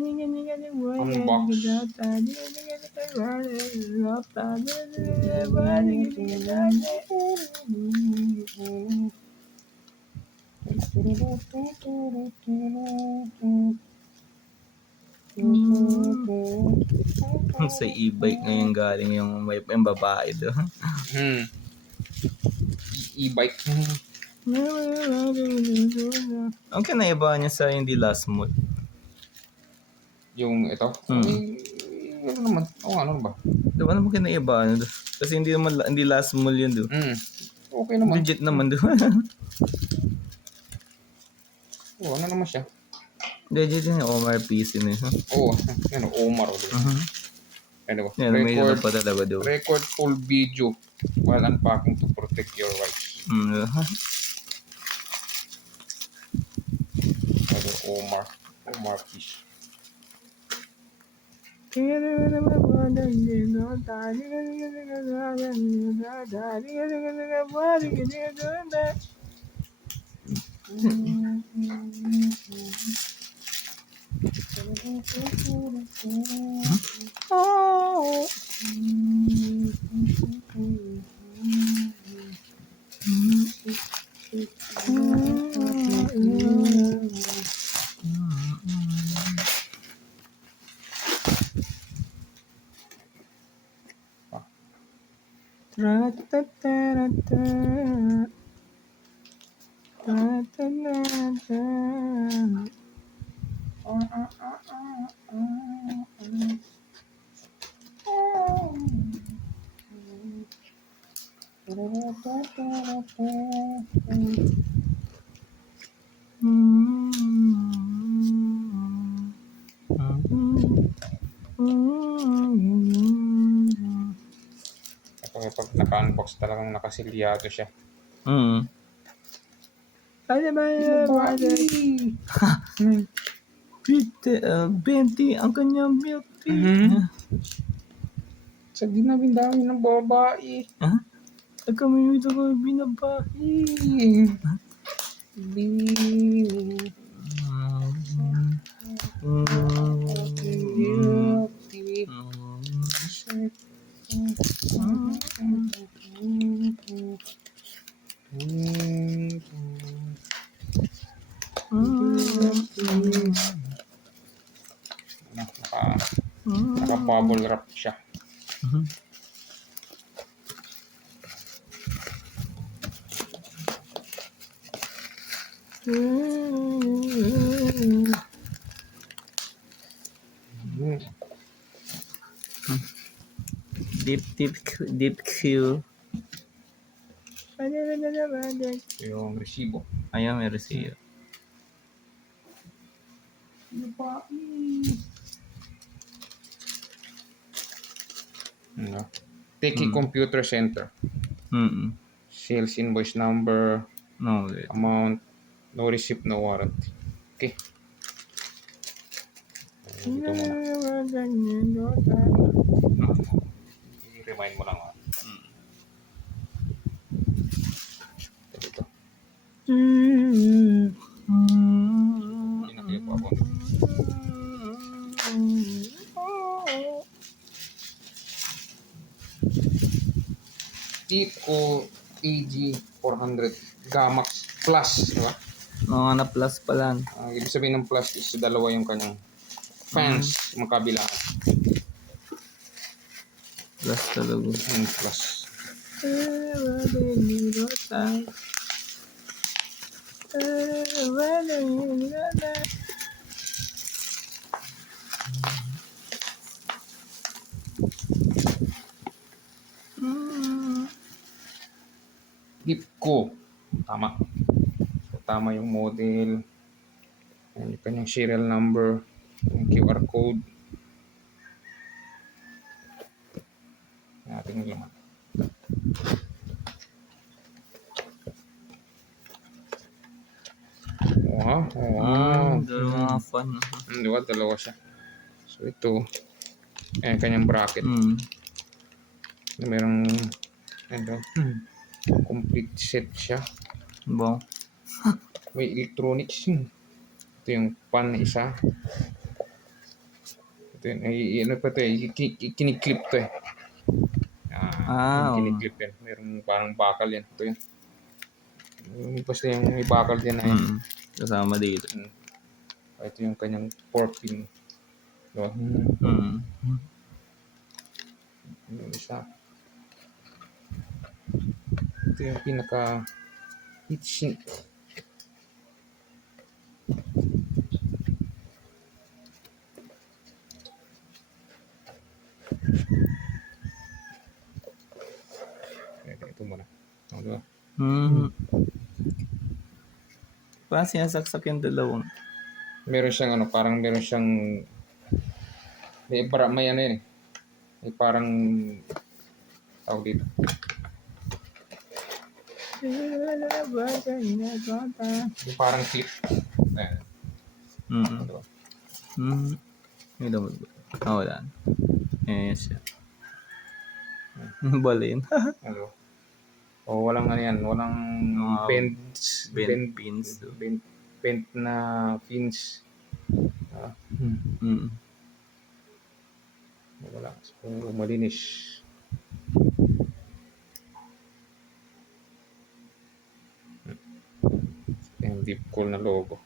Unbox. Sa e-bike ngayon galing yung may babae doon. E-bike. Ang kinaiba niya sa hindi last month. Yung ito. Ano naman? Ano ba? Diba naman kinaiba? Kasi hindi last month yun doon. Okay naman. Legit naman doon. Ano naman siya? Legit yung Omar PC na yun. Omar. Ano ba? May ano pa talaga doon. Record full video while unpacking to protect your rights. Omar Fish. Pag naka-unbox talagang nakasilyado siya. 20 ang kanyang beauty. Sa ginabindami ng babae. At kami ito ko binabahi. Naka-bubble wrap siya. Deep Q. Yung resibo. Ayan, may resibo. Teki Computer Center. Sales invoice number. No, amount. No receipt, no warranty. Okay. Ito muna. I-remind mo lang. Ito. Hindi na kayo po ako. Pico AG400 Gamax Plus, diba? Na plus pala. Ibig sabihin ng plus is dalawa yung kanyang fans magkabila. Plus talaga. Plus. Hipco. Tama. So, tama yung model. Yung kanyang serial number. Yung QR code. Natin yung laman. Wow. Dalawa fan. Diba? Dalawa siya. So ito. Kanyang bracket. Merong complete set siya. Bon. May electronics. Ito yung pan na isa. Ito yun. Ano pa ito eh. Kiniklip to eh. Yung Oo. kiniklip yan. Merong parang bakal yan. Ito yan. Basta yung may bakal din na yan. Kasama dito. Ito yung kanyang 4-pin. Diba? Yung isa. Ito yung pinaka heatsink. Ito muna. Diba? Parang sinasaksak yung dalawang. Meron siyang ano, parang meron siyang may ano yun eh. May parang tawag dito. Yung parang clip. Ayan. Diba? May dapat ba? Wala. Yes. Balin. Ano? O walang ano yan, walang bend Pins. bend na pins. Wala. So, malinis. Yung deep cool na logo.